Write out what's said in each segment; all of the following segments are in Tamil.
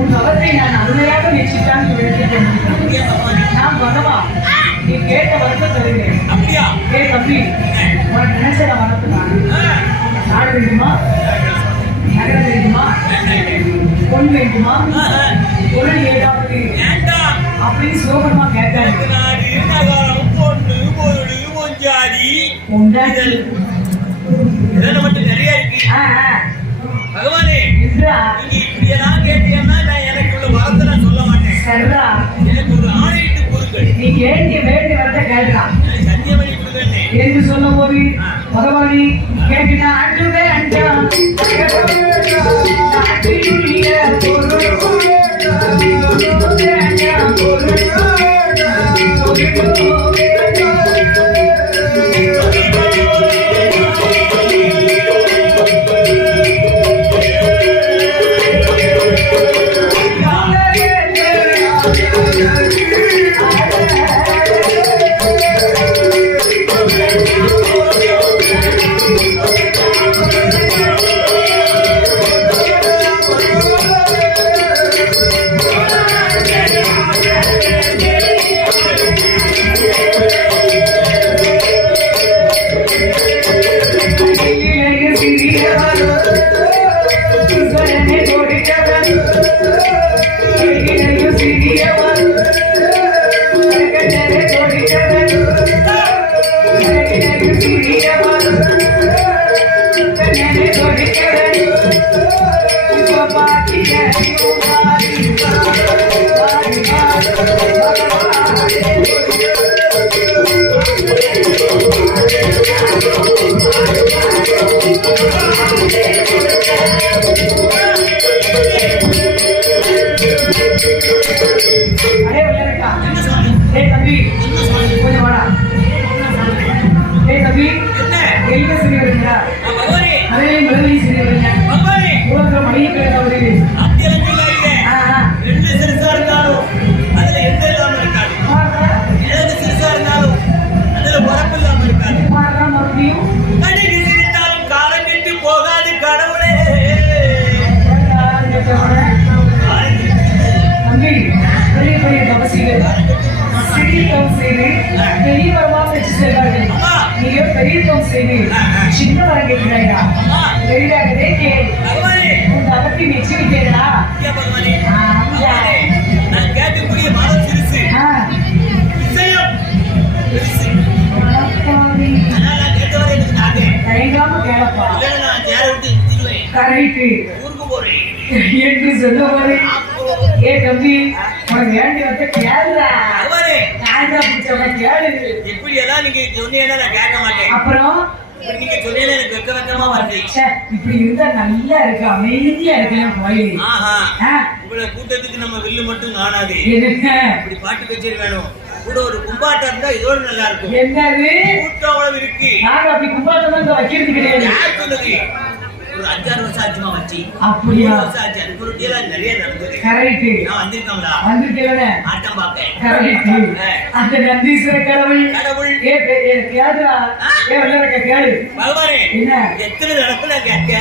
உன் அவற்றை நான் அருமையாக நிச்சயித்தான் நான் வரவா நீ கேட்ட வரத்தை தருகிறேன். ஏ தம்பி, உனக்கு நினைச்சத வளர்த்துதான் நாடு வேண்டுமா, நகரம் வேண்டுமா, பொன் வேண்டுமா, பொருள் ஏதாவது அப்படின்னு சோகமா கேட்டாரு. மட்டும் நிறைய இருக்கு பகவானே. நீங்க இப்படியெல்லாம் கேட்டீங்கன்னா நான் எனக்கு உள்ள வரத்தை நான் சொல்ல மாட்டேன். எனக்கு ஒரு ஆணையிட்டு கொடுங்கள். நீ கேட்டிய வேண்டி வரத கேட்கலாம் சத்தியமணி கொடுங்க என்று சொல்ல போது பகவானி கேட்டினா அன்றுவே அஞ்சா சின்ன வரங்கா பெரிதாகவே உன் அவத்தை நிச்சயிக்கிறா. நான் கேட்கக்கூடிய மனம் சிறுசு தயங்காம கேளப்பா கரைட்டு என்று சொல்ல போது ஏ தம்பி உனக்கு வேண்டி வந்த கேளுடா கேளு. எப்படி எல்லாம் நீங்க சொன்னீங்கன்னா நான் கேட்க மாட்டேன். அப்புறம் நீங்க சொன்னீங்கன்னா எனக்கு வெக்க வெக்கமா வருது. இப்படி இருந்தா நல்லா இருக்கு, அமைதியா இருக்கலாம் கோயில். உங்களை கூட்டத்துக்கு நம்ம வில்லு மட்டும் காணாது. இப்படி பாட்டு கச்சேரி வேணும், கூட ஒரு கும்பாட்டம் இருந்தா இதோட நல்லா இருக்கும். என்னது கூட்டம் அவ்வளவு இருக்கு. நாங்க அப்படி கும்பாட்டம் தான் வைக்கிறது கிடையாது. யார் சொன்னது? ஒரு 5-6 வருஷம் ஆச்சுமா வச்சு. அப்படியா? நிறைய நடந்தது. கரெக்ட். நான் வந்திருக்கோம்ல. வந்திருக்கேன். ஆட்டம் பார்ப்பேன். கரெக்ட். அந்த நந்தீஸ்வர கடவுள் கேளுடா. கேளு பகவானே. என்ன எத்தனை நடப்புல கேட்க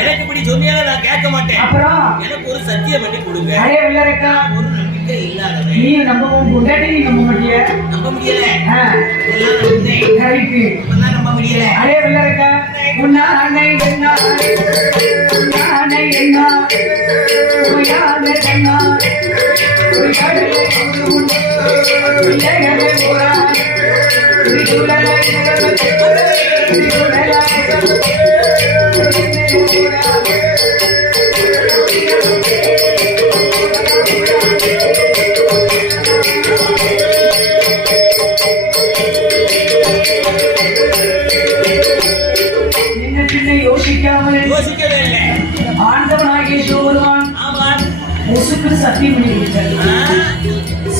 எனக்கு இப்படி சொன்னியால நான் கேட்க மாட்டேன். அப்புறம் எனக்கு ஒரு சத்தியம் பண்ணி கொடுங்க. அரே உள்ளரக்கா ஒரு நம்பிக்கை இல்லாதவன். நீ நம்பவும் முன்னாடி நீ நம்ப மாட்டியா? நம்ப முடியல. எல்லாம் நம்புனேன். கரெக்ட். இப்பதான் நம்ப முடியல. அரே உள்ளரக்கா உன்னானை என்ன உன்னானை என்ன உயானே என்ன உயானே உயானே போரா விடுலலை விடுலலை விடுலலை யோசிக்காமல் யோசிக்கவே இல்லை. ஆண்டவனாகிய சிவபெருமான் ஆமாம். முசுக்கு சத்தியம் பண்ணி கொடுத்தார்.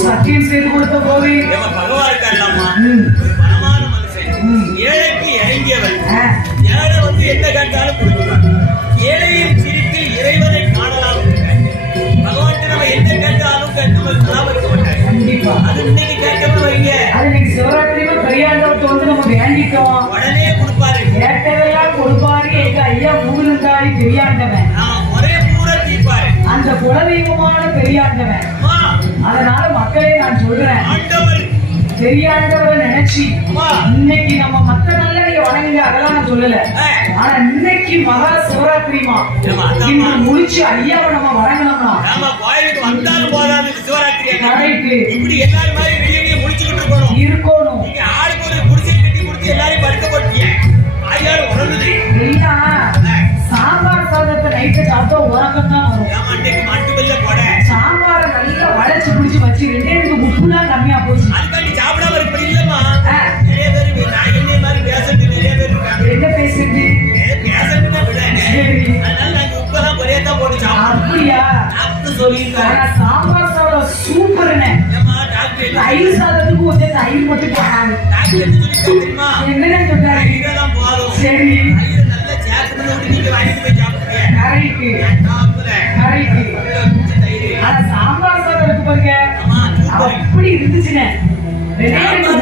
சத்தியம் செய்து கொடுத்த போது இவன் பகவான் இருக்காருலாமா, ம், ஒரு பணமான மனுஷன், ம், ஏழைக்கு இறங்கியவன். ஆ, ஏழை வந்து என்ன கேட்டாலும் கொடுக்கிறான். ஏழையின் சிரிப்பில் இறைவனை காணலாம். பகவான்கிட்ட நம்ம என்ன கேட்டாலும் நம்ம லாபம் இருக்க மாட்டாங்க. கண்டிப்பா. அது இன்னைக்கு கேட்கணும் வைங்க, அது இன்னைக்கு சிவராத்திரியில பெரியாண்டவத்தை வந்து நம்ம வேண்டிட்டோம். உடனே கொடுப்பாரு. கேட்டதெல்லாம் கொடுப்பாரு. எங்க ஐயா மூலந்தாரி பெரியாண்டவன், நாம ஒரே பூரா தீர்ப்பாரு. அந்த குலதெய்வமான பெரியாண்டவன். அம்மா, அதனால மக்களே நான் சொல்றேன், ஆண்டவர் பெரியாண்டவரை நினைச்சு அம்மா, இன்னைக்கு நம்ம மத்த நாள்ல நீங்க வணங்குங்க, அதெல்லாம் நான் சொல்லல. ஆனா இன்னைக்கு மகா சிவராத்திரிமா, இன்று முடிச்சு ஐயாவை நம்ம வணங்கணும்னா நாம கோயிலுக்கு வந்தாலும் போதாது. சிவராத்திரி கரெக்ட் இப்படி எல்லாரும் மாதிரி வெளியே முடிச்சுக்கிட்டு இருக்கணும். இருக்கணும். நீங்க ஆளுக்கு ஒரு குடிசை கட்டி கொடுத்து எல்லாரையும் படுக்க போட்டீங்க. ஆயாரும் உறங்குது. இல்லையா சாம்பார் சாதத்தை நைட்டு சாப்பிட்டா உறக்கம் தான் வரும். ஏமா அன்னைக்கு மட்டு வெள்ள போட சாம்பாரை நல்லா வளைச்சு பிடிச்சு வச்சு ரெண்டு உப்பு தான் கம்மியா போச்சு. அதுக்காண்டி சாப்பிடாம இருப்படி இல்லம்மா. ஆ, நிறைய பேர் நான் என்னைய மாதிரி பேசுறது நிறைய பேர் இருக்காங்க. என்ன பேசுறது? பேசுறதுன்னா விட சரி, அதனால நாங்க உப்பெல்லாம் ஒரே தான் போட்டு சாப்பிடுவோம். அப்படியா? டாக்டர் சொல்லியிருக்காரு. ஆனா சாம்பார் சாதம் சூப்பர்னே. ஏமா டாக்டர் தயிர் சாதத்துக்கு கொஞ்சம் தயிர் மட்டும் போடாது. டாக்டர் என்ன சொல்லியிருக்காரு தெரியுமா? என்னன்னு சொல்றாரு? இதெல்லாம் போதும். சரி, தயிர் நல்லா சேர்த்து விட்டு நீங்க வாங்கிட்டு போய் சாப்பிடுங்க. கரெக்ட் சாப்பிடுறேன். கரெக்ட். தயிர் ஆனா சாம்பார் சாதம் இருக்கு பாருங்க, ஆமா சூப்பர். அப்படி இருந்துச்சுன்னு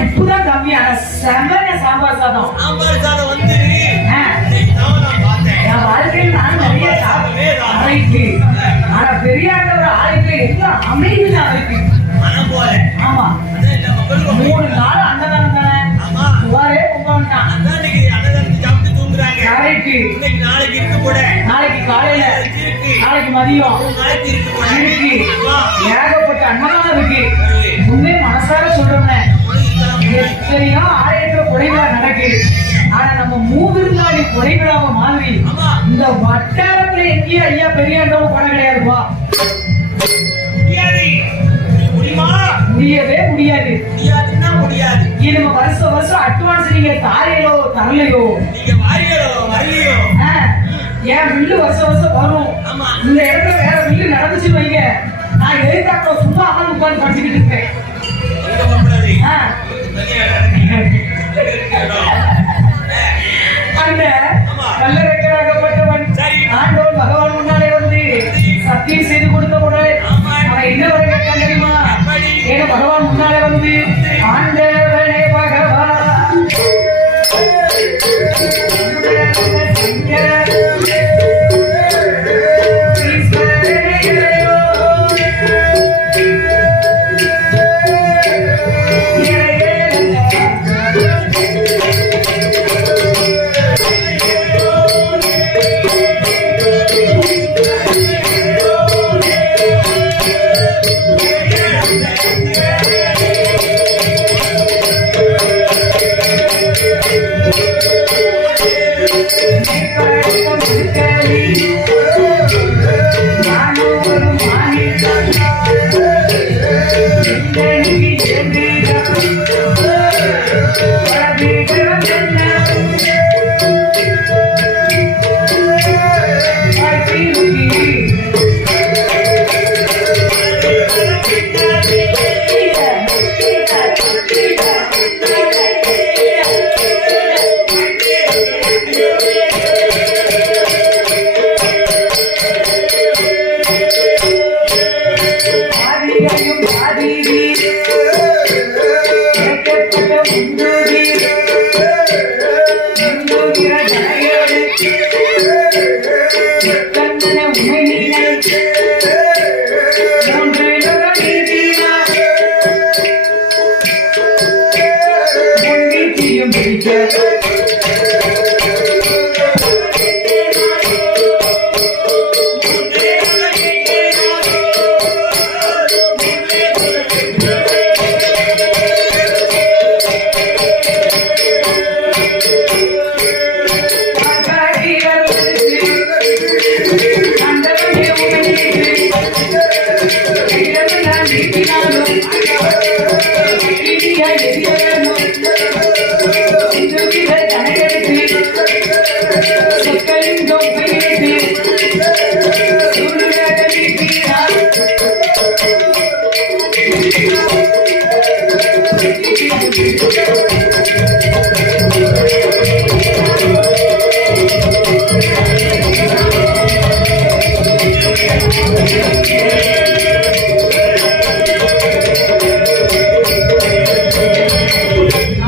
உப்பு தான் கம்மி. ஆனா செம்ம சாம்பார் சாதம். சாம்பார் சாதம் வந்து ஆ, இன்னைக்கு தான் நான் பார்த்தேன். என் வாழ்க்கையில் நான் நிறைய சாப்பிட்டேன். கரெக்ட். ஆனா பெரியாண்டவர் ஆலயத்துல எல்லாம் அமைதியா இருக்கு. மனம் போல. ஆமா, அதான் இந்த மக்களுக்கு 3 நாள் அன்னதானம் தானே, ஆமா சுவாரே பொங்கல்ட்டான். அதான் இன்னைக்கு அன்னதானத்தை சாப்பிட்டு தூங்குறாங்க. கரெக்ட். இன்னைக்கு நாளைக்கு இருக்க கூட நாளைக்கு காலையில, இருக்கு. நாளைக்கு மதியம் நாளைக்கு இருக்க கூட இருக்கு. ஆமா. ஏகப்பட்ட அன்னதானம் இருக்கு. சரி. உண்மையே மனசார சொல்றோம்னே, நம்மளும் இருக்கலாம். எத்தனையோ ஆலயத்துல கொடைவிழா நடக்குது. ஆனா நம்ம மூவிருந்தாளி கொடைவிழாவை மாதிரி ஆமா இந்த வட்டாரத்துல எங்கேயும் ஐயா பெரியாண்டவங்க பணம் கிடையாதுப்பா. முடியாது. முடியுமா? முடியவே முடியாது. முடியாதுன்னா முடியாது. இது நம்ம வருஷம் வருஷம் அட்வான்ஸ் நீங்க தாரையோ தரலையோ, நீங்க வாரியோ வரலையோ. ஆ, என் பில்லு வருஷம் வருஷம் வரும். ஆமா இந்த இடத்துல வேற பில்லு நடந்துச்சு வைங்க, நான் எழுத்தாக்க சும்மா உட்காந்து படிச்சுக்கிட்டு இருப்பேன். இருக்க கூடாது. ஆ, அந்த ஆமா. கல்லறைக்காகப்பட்டவன் சரி. ஆண்டவன் பகவான் முன்னாலே வந்து சத்தியம் செய்து கொடுத்த உடனே ஆமா. அவன் என்ன வரை கேட்டான் தெரியுமா? எப்படி? ஏன்னா பகவான் முன்னாலே வந்து ஆண்டவனே பகவான்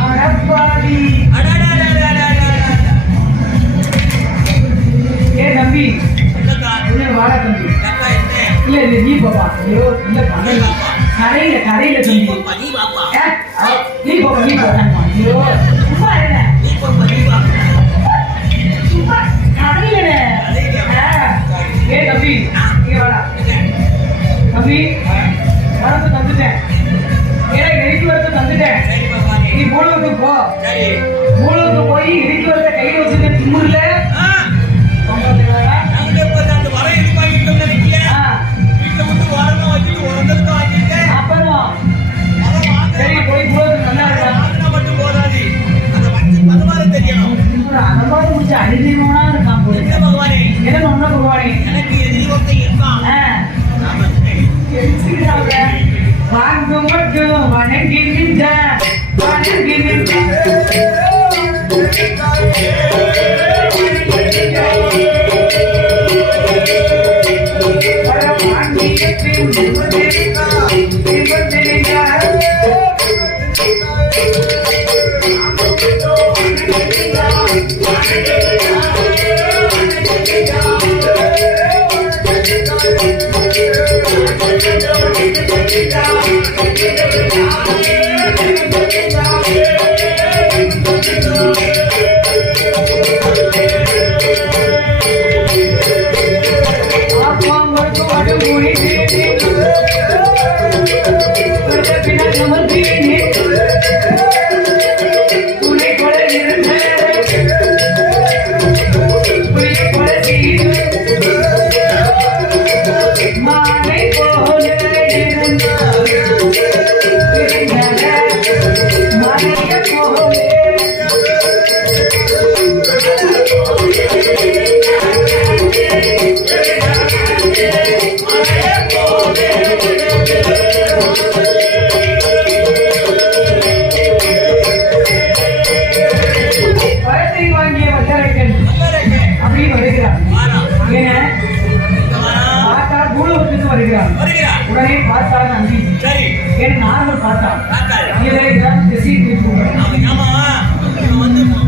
அடப்பாவி. ஏ தம்பி, கொஞ்சம் வாடா தம்பி. இல்ல இல்ல நீ பாப்பா. ஐயோ இல்ல கடையில கடையில தம்பி. நீ பாப்பா நீ பாப்பா. ஐயோ சும்மா இல்ல. சும்மா கடையில. ஏ தம்பி இங்க வாடா. தம்பி வரத்து தந்துட்டேன். ஏன்னா இடிக்கு வரத்து தந்துட்டேன். நீ மூலத்துக்கு போ. மூலத்துக்கு போய் இடிக்கு வரத்த கையில வச்சுட்டு திமுறல. அப்புறம் சரி போய் மூலத்துக்கு நல்லா இருக்கா. அந்த மாதிரி முடிச்சு அழுதினோனா இருக்கான் போய். என்ன ஒண்ணு பகவானே வாங்க மட்டும் வணங்கி நின்ற வணங்கி நின்ற உடனே பார்த்தால் நன்றி. ஏன் நார்மல் பார்த்தான்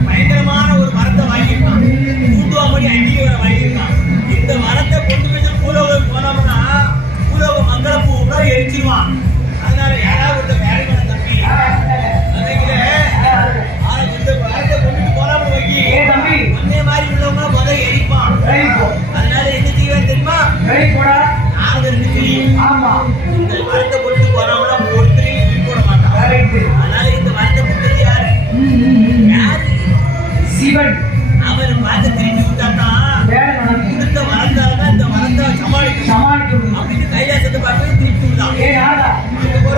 பயங்கரமான ஒரு மரத்தை வாங்கியிருக்கான். தூண்டுவாமணி அண்டியோட வாங்கியிருக்கான். இந்த மரத்தை கொண்டு போய் பூலோகம் போனோம்னா பூலோக மங்களப்பூ கூட எரிச்சிருவான். அதனால யாராவது ஒரு வேலை பண்ண தம்பி இந்த மரத்தை கொண்டுட்டு போனாம வைக்கி அதே மாதிரி உள்ளவங்க முதல் எரிப்பான். அதனால என்ன செய்வேன் தெரியுமா? ஆமா இந்த மரத்தை கொண்டு போனோம்னா ஒருத்தரையும் போட மாட்டான். அதனால இந்த மரத்தை கொண்டது யாரு? சிவன். அவரை பார்த்து தெரிஞ்சு விட்டாதான் இந்த மரத்தால்தான் இந்த மரத்தை சமாளிக்கணும் அப்படின்னு கைலாசத்தை பார்த்து திருப்பி விட்டான். அங்க போற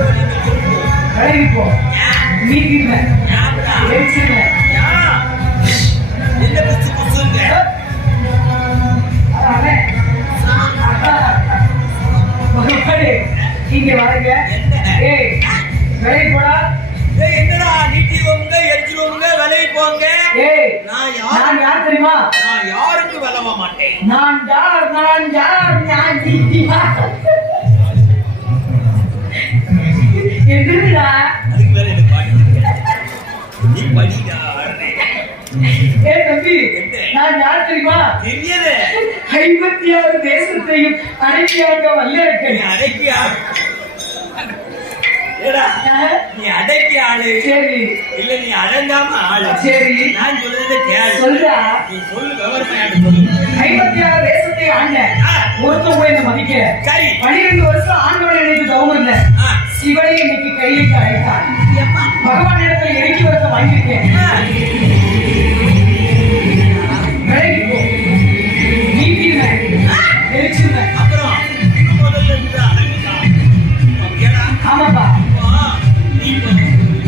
விலகிப்போ நீக்கிடுவேன் என்ன பிடிச்சி புசுங்க இங்க வரங்க. ஏய் விலகி போடா. என்னடா நீட்டிடுவோங்க எரிச்சிடுவோங்க விலகி போங்க. ஏய் நான் யார் தெரியுமா? நான் யாருக்கு விலவ மாட்டேன். நான் யார் எதுடா? அதுக்கு மேல எனக்கு பாட்டு நீ படிடா. ஏ தம்பி நான் யார் தெரியுமா? தெரியல. 56 தேசத்தையும் அடக்கியாக்க வல்லரக்கன். அடக்கியா நீ அடக்கி ஆளு. சரி இல்ல நீ அடங்காம ஆளு. சரி நான் சொல்றத கேளு. சொல்றா. நீ சொல்லு விவரமா சொல்லு. 56 தேசத்தையும் ஆண்ட ஒருத்தன் போய் என்ன மதிக்க. சரி 12 வருஷம் ஆண்டோட நினைத்து கவனம் இல்ல. சிவனை இன்னைக்கு கையிட்டு அழைத்தான். பகவான் இடத்துல இறக்கி வரத்தை வாங்கியிருக்கேன். விலகி போ. நீட்டிடுவேன் எரிச்சிருவேன். அப்புறம் முதல்ல இருந்து அடங்கிட்டான். ஆமாப்பா நீ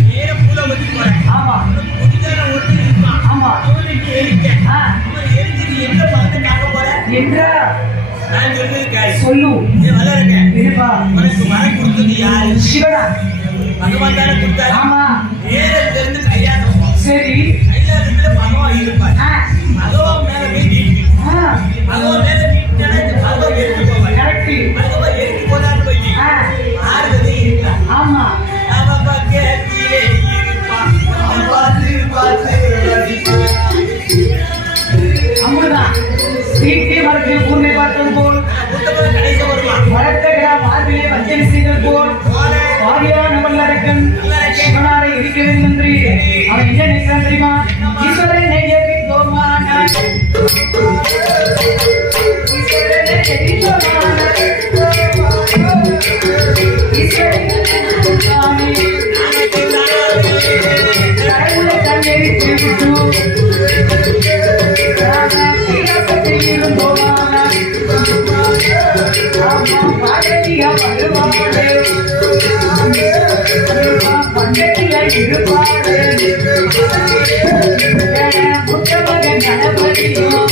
நேர பூல வச்சு போற. ஆமா புதிதான ஒருத்தர் இருப்பான். ஆமா அவனுக்கு எரிக்க அவன் எரிஞ்சிட்டு எங்க பார்த்து காக்க போற என்றா நான் சொல்றது கேளு. சொல்லு. வளருங்க இருப்பா. உனக்கு வரம் கொடுத்தது யாரு? சிவனா. பகவான் தானே கொடுத்தாரு. ஆமா நேரத்துல இருந்து கையாசம். சரி கையாசத்துல பகவான் இருப்பார். பகவான் மேல போய் நீட்டி மரத்தில் கூர்மை பார்த்தது போல் கடைசி வருமா வளர்த்த கிடா மார்பிலே வஞ்சனை செய்தது போல் பாவியான வல்லரக்கன் சிவனாரை இருக்க வேண்டும் என்று அவன் என்ன நினைக்கிறான் தெரியுமா? ஈஸ்வரனை எரித்தோமான ஈஸ்வரனை எரித்தோமான ஈஸ்வரனை கடவுளை கண்ணெரித்து விட்டு இருந்தோமான பாடலியா வருவாடு பண்டத்தில இருப்பாடு முத்தமகன் கணபதியும்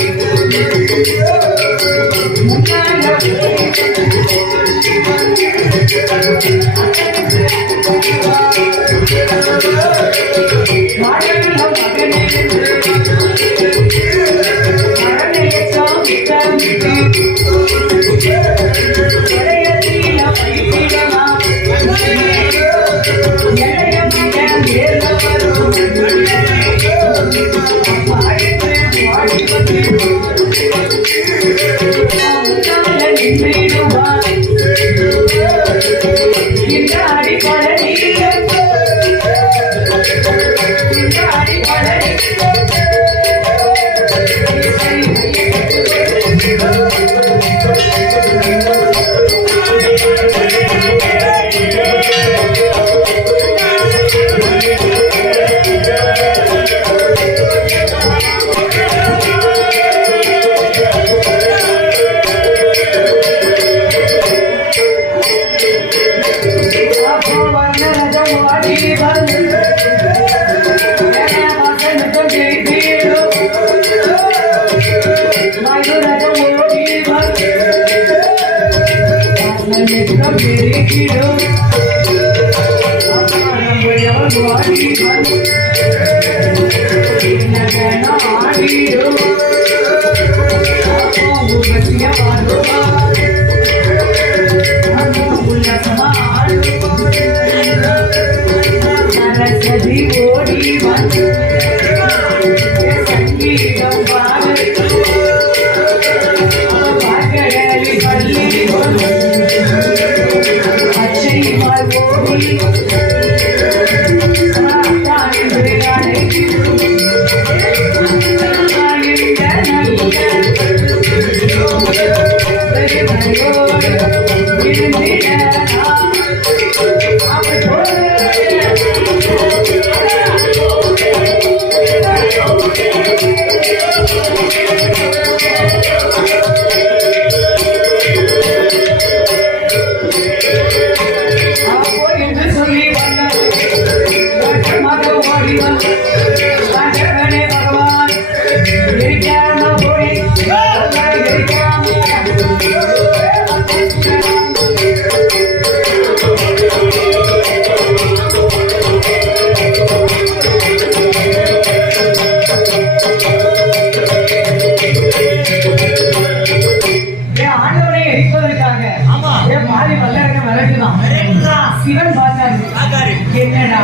சிவன் பார்த்தாரு என்னடா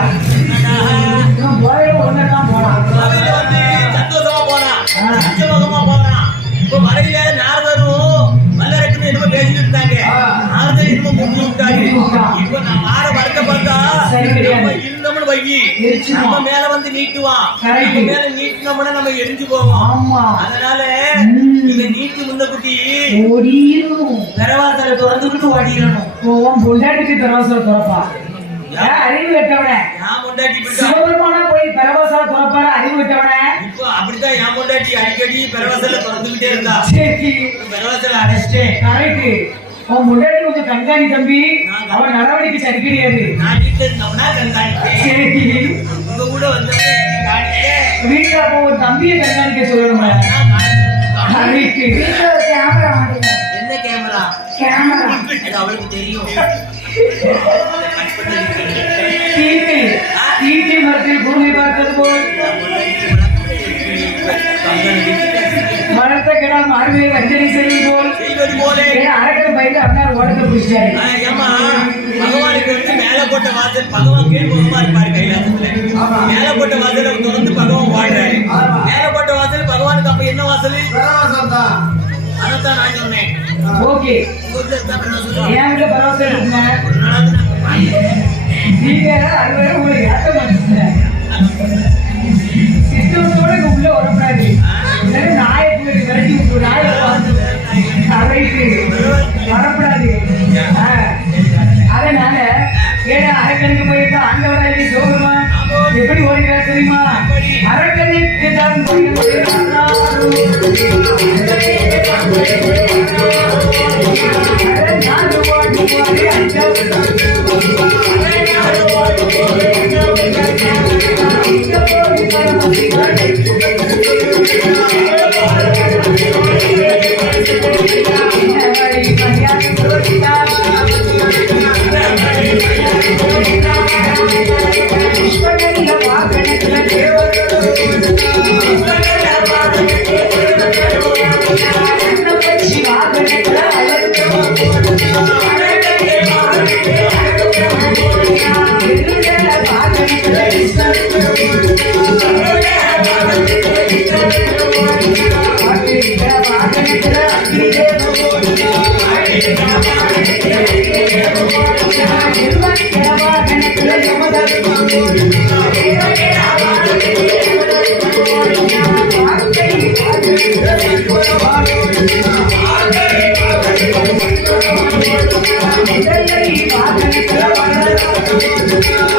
ஒன்னதான் போனான் சந்தோஷமா போனான் இப்ப வரையில நாரதரும் மல்லரக்கனும் என்னமோ பேசிட்டு இருந்தாங்க. நாரதர் என்னமோ முடிஞ்சு விட்டாரு. இப்ப நான் மாற வரக்க பார்த்தா இருந்தோம்னு வைகி நம்ம மேல வந்து நீட்டுவான். மேல நீட்டினோம்னா நம்ம எரிஞ்சு போவோம். அதனால நீங்க நீட்டி முன்ன குட்டி ஓடிரும் பெறவாசல திறந்துக்கிட்டு ஓடிடணும். பொண்டாட்டிக்கு பெறவாசல திறப்பா அறிவு வெட்டவன சிவபெருமானா போய் பெறவாசல திறப்பாரு அறிவு வெட்டவன. இப்போ அப்படித்தான் என் பொண்டாட்டி அடிக்கடி பெறவாசல திறந்துகிட்டே இருந்தா. பெறவாசல அடைச்சிட்டேன். கரெக்ட். உன் முன்னாடி கொஞ்சம் கண்காணி தம்பி. அவன் நடவடிக்கை சரி கிடையாது. நான் வீட்டுல இருந்தவனா கண்காணிப்பேன். உங்க கூட வந்து வீட்டுல அப்போ ஒரு தம்பியை கண்காணிக்க சொல்லணும். என்ன கேமரா? அது அவளுக்கு தெரியும். மரத்தில் பூமி பார்த்தது போல் மரத்தை கிடா மார்பிலை வஞ்சனை செய்வது போல் அரக்கன் பயில அண்ணார் ஓடத்தை பிடிச்சாரு. பகவானுக்கு வந்து மேல போட்ட வாசல் பகவான் கீழ்முகமா இருப்பாரு கைலாசத்துல. மேல போட்ட வாசல தொடர்ந்து பகவான் பாடுறாரு. மேல போட்ட வாசல் பகவானுக்கு அப்ப என்ன வாசல்? அதான் ஓகே என்கிட்ட பரவாயில்ல இருக்குங்க. நீங்க அது வரை உங்களுக்கு ஏற்ற மாட்டேங்க. சிஸ்டத்தோட உள்ள வரக்கூடாது. நாயை விரட்டி விட்டு நாயை அவைக்கு வரக்கூடாது. அதனால ஏன்னா அரக்கனுக்கு போயிருந்தா ஆண்டவராகி சோகமா எப்படி ஓடுகிறார் தெரியுமா? அரக்கனுக்கு தான் Thank you.